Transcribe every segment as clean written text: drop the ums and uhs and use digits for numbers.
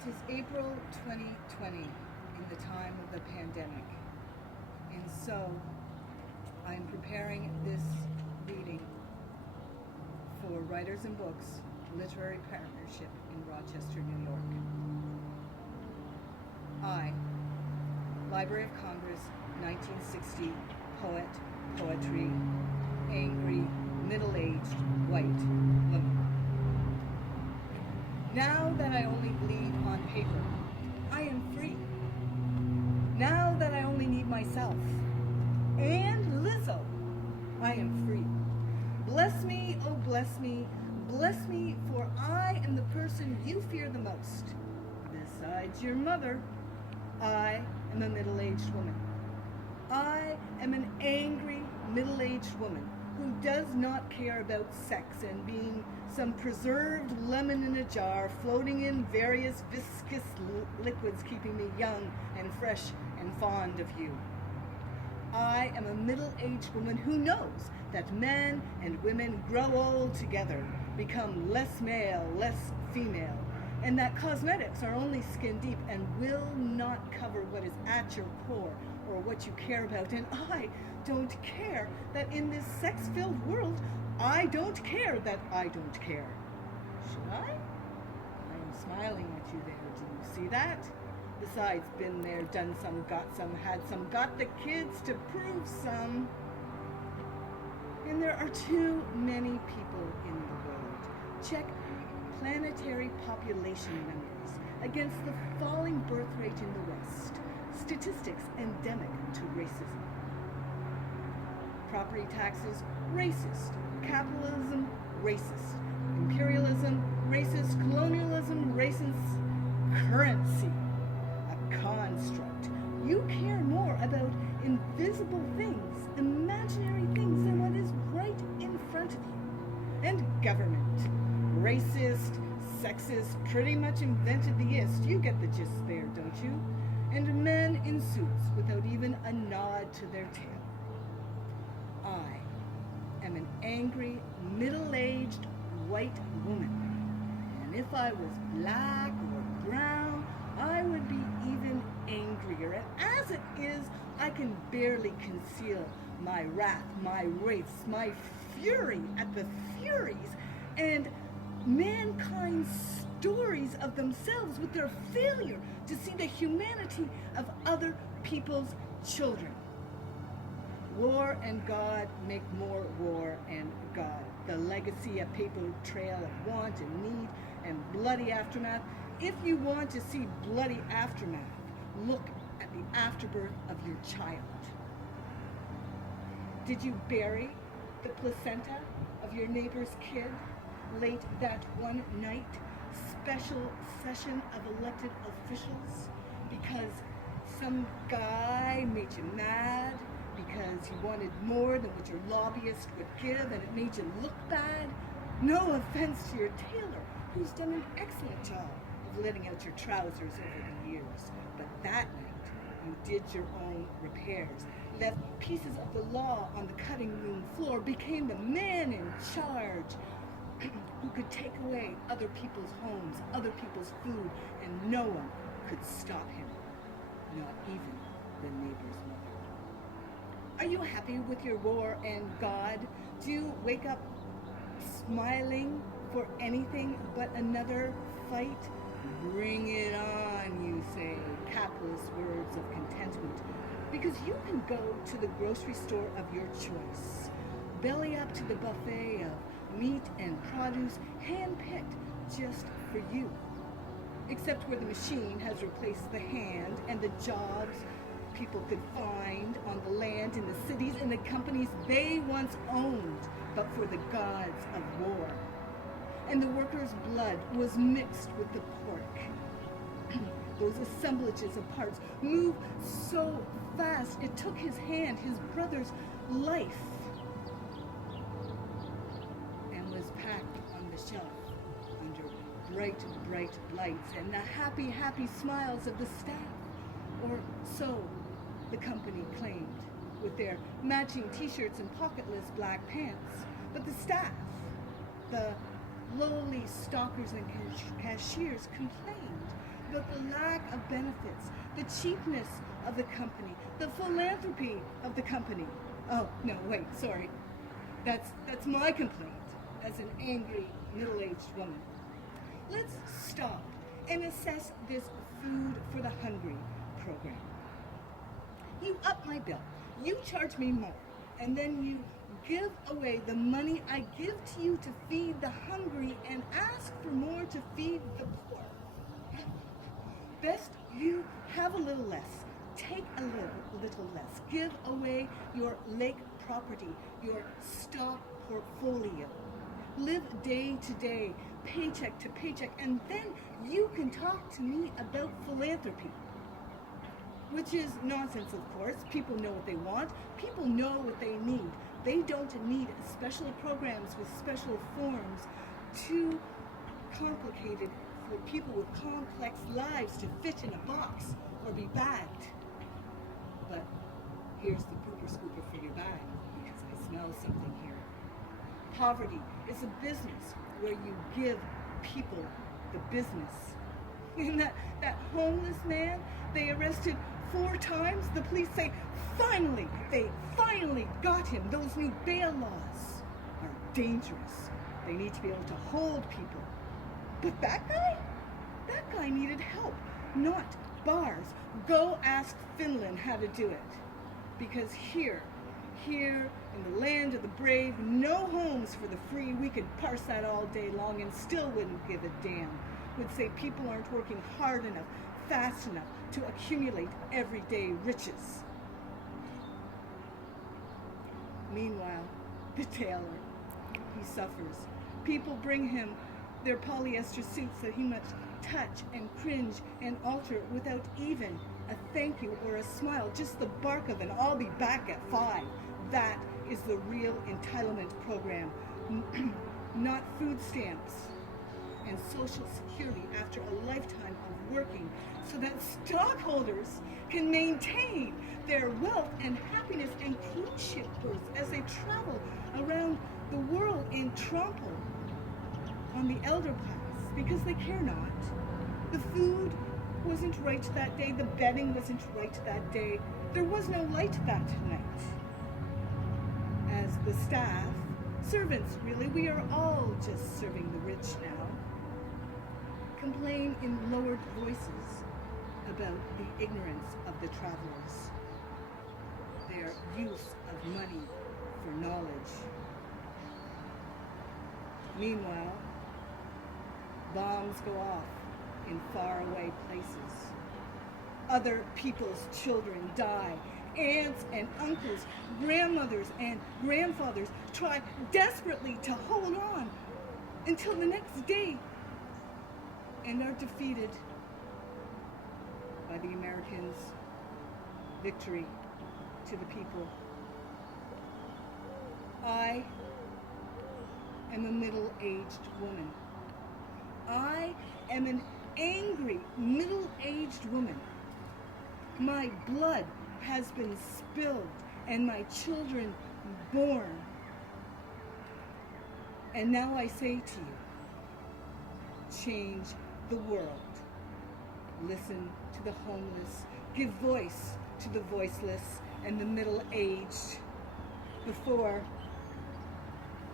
It is April 2020, in the time of the pandemic, and so I am preparing this reading for Writers and Books Literary Partnership in Rochester, New York. I, Library of Congress, 1960, poet, poetry, angry, middle-aged, white woman. Now that I only bleed on paper, I am free. Now that I only need myself and Lizzo, I am free. Bless me, oh bless me, for I am the person you fear the most. Besides your mother, I am a middle-aged woman. I am an angry, middle-aged woman who does not care about sex and being some preserved lemon in a jar floating in various viscous liquids keeping me young and fresh and fond of you. I am a middle-aged woman who knows that men and women grow old together, become less male, less female, and that cosmetics are only skin deep and will not cover what is at your core or what you care about. And I don't care that in this sex-filled world, I don't care that I don't care. Should I? I am smiling at you there. Do you see that? Besides, been there, done some, had some, got the kids to prove some. And there are too many people in the world. Check planetary population numbers against the falling birth rate in the West. Statistics endemic to racism. Property taxes, racist. Capitalism, racist. Imperialism, racist. Colonialism, racist. Currency, a construct. You care more about invisible things, imaginary things, than what is right in front of you. And government, racist, sexist, pretty much invented the ist. You get the gist there, don't you? And men in suits without even a nod to their tail. I am an angry, middle-aged, white woman. And if I was black or brown, I would be even angrier. And as it is, I can barely conceal my wrath, my wraiths, my fury at the furies, and mankind's stories of themselves with their failure to see the humanity of other people's children. War and God make more war and God. The legacy, a paper trail of want and need and bloody aftermath. If you want to see bloody aftermath, look at the afterbirth of your child. Did you bury the placenta of your neighbor's kid late that one night? Special session of elected officials because some guy made you mad, because you wanted more than what your lobbyist would give and it made you look bad? No offense to your tailor, who's done an excellent job of letting out your trousers over the years. But that night, you did your own repairs, left pieces of the law on the cutting room floor, became the man in charge, who could take away other people's homes, other people's food, and no one could stop him, not even the neighbor's mother. Are you happy with your war and God? Do you wake up smiling for anything but another fight? Bring it on, you say, capless words of contentment, because you can go to the grocery store of your choice, belly up to the buffet of meat and produce hand-picked just for you, except where the machine has replaced the hand and the jobs people could find on the land in the cities and the companies they once owned, but for the gods of war. And the workers' blood was mixed with the pork. Those assemblages of parts move so fast, it took his hand, his brother's life, packed on the shelf under bright, bright lights and the happy, happy smiles of the staff. Or so the company claimed, with their matching t-shirts and pocketless black pants. But the staff, the lowly stalkers and cashiers, complained about the lack of benefits, the cheapness of the company, the philanthropy of the company. Oh, no, wait, sorry. That's my complaint as an angry, middle-aged woman. Let's stop and assess this Food for the Hungry program. You up my bill, you charge me more, and then you give away the money I give to you to feed the hungry and ask for more to feed the poor. Best you have a little less, take a little less, give away your lake property, your stock portfolio. Live day to day, paycheck to paycheck, and then you can talk to me about philanthropy. Which is nonsense, of course. People know what they want. People know what they need. They don't need special programs with special forms, too complicated for people with complex lives to fit in a box or be bagged. But here's the pooper scooper for your bag, because I smell something here. Poverty is a business where you give people the business. And that homeless man they arrested 4 times, the police say, they finally got him. Those new bail laws are dangerous. They need to be able to hold people. But that guy needed help, not bars. Go ask Finland how to do it. Because here in the land of the brave, no homes for the free. We could parse that all day long and still wouldn't give a damn. Would say people aren't working hard enough, fast enough to accumulate everyday riches. Meanwhile, the tailor, he suffers. People bring him their polyester suits that he must touch and cringe and alter without even a thank you or a smile, just the bark of an "I'll be back at 5. That is the real entitlement program, not food stamps and Social Security after a lifetime of working so that stockholders can maintain their wealth and happiness and cruise ship berths as they travel around the world and trample on the elder paths because they care not. The food wasn't right that day. The bedding wasn't right that day. There was no light that night. As the staff, servants really, we are all just serving the rich now, complain in lowered voices about the ignorance of the travelers, their use of money for knowledge. Meanwhile, bombs go off in faraway places. Other people's children die. Aunts and uncles, grandmothers and grandfathers try desperately to hold on until the next day and are defeated by the Americans' victory to the people. I am a middle-aged woman. I am an angry, middle-aged woman. My blood has been spilled and my children born. And now I say to you, change the world. Listen to the homeless. Give voice to the voiceless and the middle-aged. Before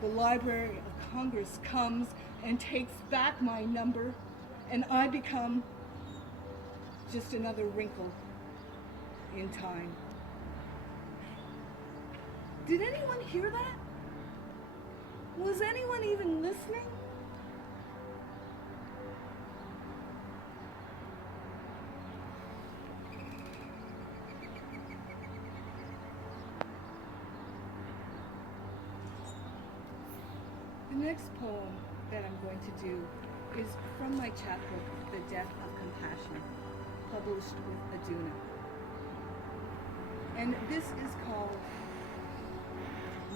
the Library of Congress comes and takes back my number and I become just another wrinkle in time. Did anyone hear that? Was anyone even listening? The next poem that I'm going to do is from my chapbook, The Death of Compassion, published with Aaduna. And this is called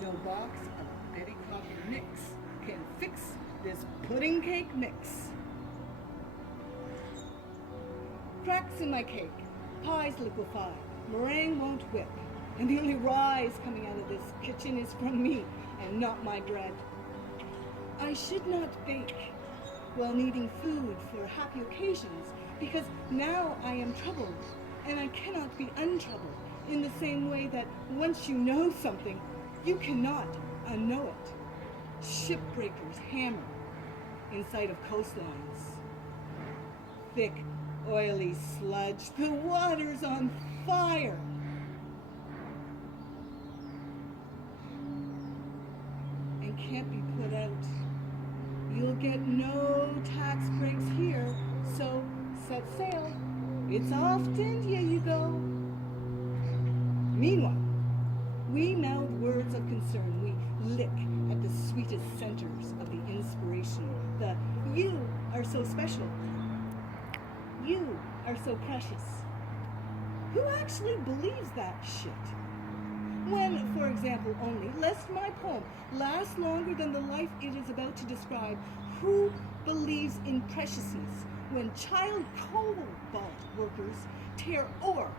No Box of Betty Crocker Mix Can Fix This Pudding Cake Mix. Cracks in my cake, pies liquefy, meringue won't whip, and the only rise coming out of this kitchen is from me and not my bread. I should not bake while needing food for happy occasions, because now I am troubled, and I cannot be untroubled, in the same way that once you know something, you cannot unknow it. Shipbreakers hammer in sight of coastlines. Thick, oily sludge, the water's on fire. And can't be put out. You'll get no tax breaks here, so set sail. It's off to India you go. Meanwhile, we mouth words of concern. We lick at the sweetest centers of the inspiration. The "you are so special," "you are so precious." Who actually believes that shit? When, for example, only, lest my poem last longer than the life it is about to describe, who believes in preciousness when child cobalt workers tear ore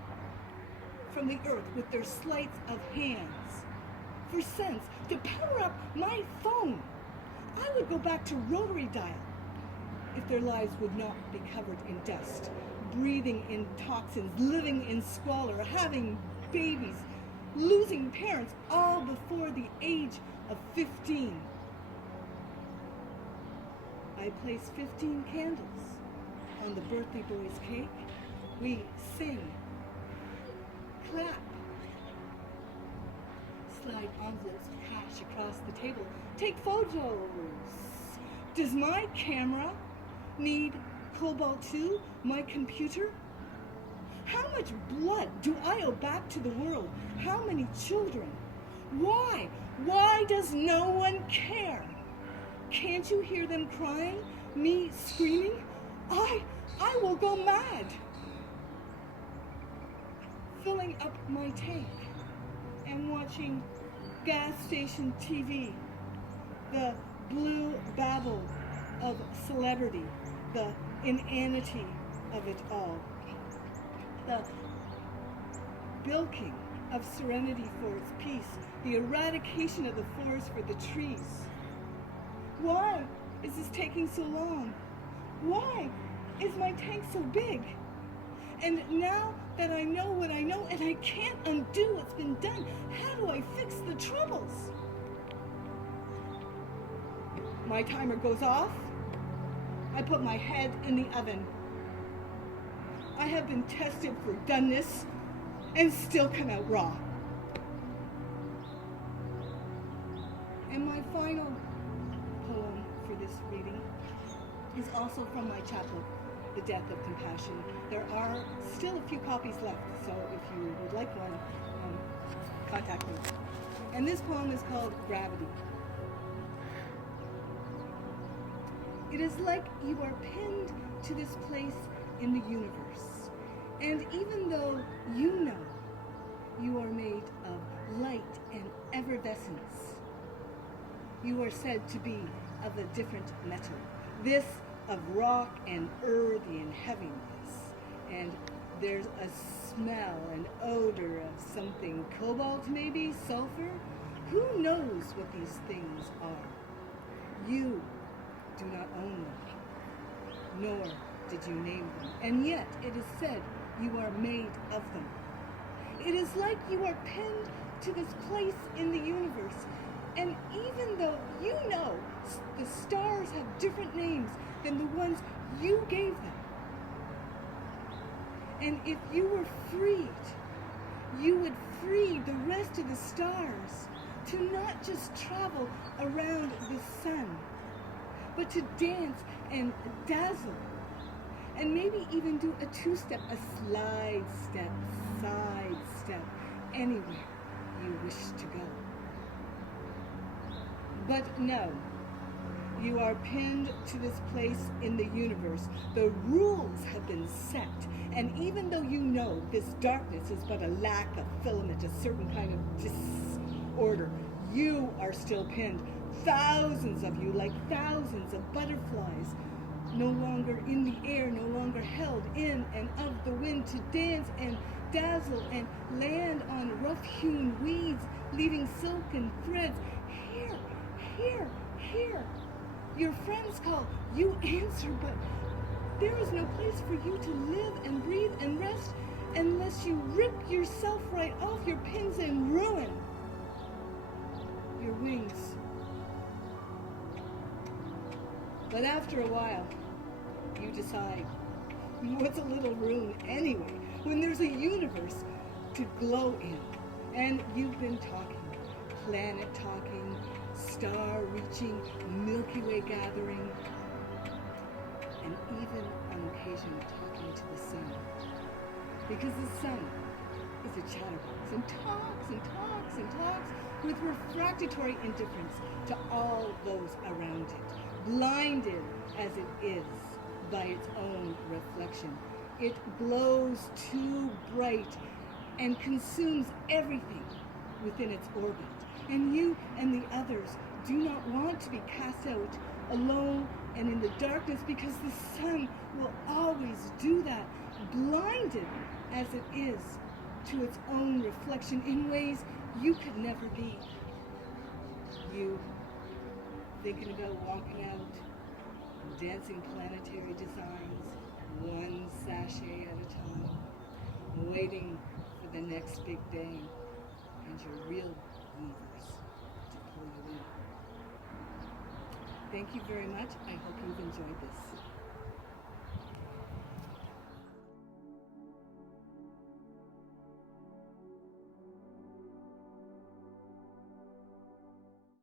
from the earth with their sleights of hands? For sense, to power up my phone, I would go back to rotary dial if their lives would not be covered in dust, breathing in toxins, living in squalor, having babies, losing parents, all before the age of 15. I place 15 candles on the birthday boy's cake. We sing, clap, slide envelopes of cash across the table, take photos. Does my camera need cobalt too? My computer? How much blood do I owe back to the world? How many children? Why? Why does no one care? Can't you hear them crying? Me screaming? I will go mad. Filling up my tank and watching gas station TV, the blue babble of celebrity, the inanity of it all, the bilking of serenity for its peace, the eradication of the forest for the trees. Why is this taking so long? Why is my tank so big? And now that I know what I know and I can't undo what's been done, how do I fix the troubles? My timer goes off. I put my head in the oven. I have been tested for doneness and still come out raw. And my final poem for this reading is also from my chapbook, The Death of Compassion. There are still a few copies left, so if you would like one, contact me. And this poem is called Gravity. It is like you are pinned to this place in the universe. And even though you know you are made of light and effervescence, you are said to be of a different metal. This of rock and earthy and heaviness. And there's a smell and odor of something, cobalt maybe, sulfur. Who knows what these things are? You do not own them, nor did you name them. And yet it is said you are made of them. It is like you are pinned to this place in the universe. And even though you know the stars have different names than the ones you gave them, and if you were freed, you would free the rest of the stars to not just travel around the sun, but to dance and dazzle, and maybe even do a two-step, a slide step, side step, anywhere you wish to go. But no, you are pinned to this place in the universe. The rules have been set, and even though you know this darkness is but a lack of filament, a certain kind of disorder, you are still pinned. Thousands of you, like thousands of butterflies, no longer in the air, no longer held in and of the wind, to dance and dazzle and land on rough-hewn weeds, leaving silken threads here, here, Your friends call, you answer, but there is no place for you to live and breathe and rest unless you rip yourself right off your pins and ruin your wings. But after a while, you decide, what's a little room anyway, when there's a universe to glow in? And you've been talking, planet talking, star reaching, Milky Way gathering, and even on occasion talking to the sun. Because the sun is a chatterbox and talks and talks and talks with refractory indifference to all those around it, blinded as it is by its own reflection. It glows too bright and consumes everything within its orbit. And you and the others do not want to be cast out alone and in the darkness, because the sun will always do that, blinded as it is to its own reflection in ways you could never be. You thinking about walking out, dancing planetary designs, one sachet at a time, waiting for the next big bang and your real movers to pull you in. Thank you very much. I hope you've enjoyed this.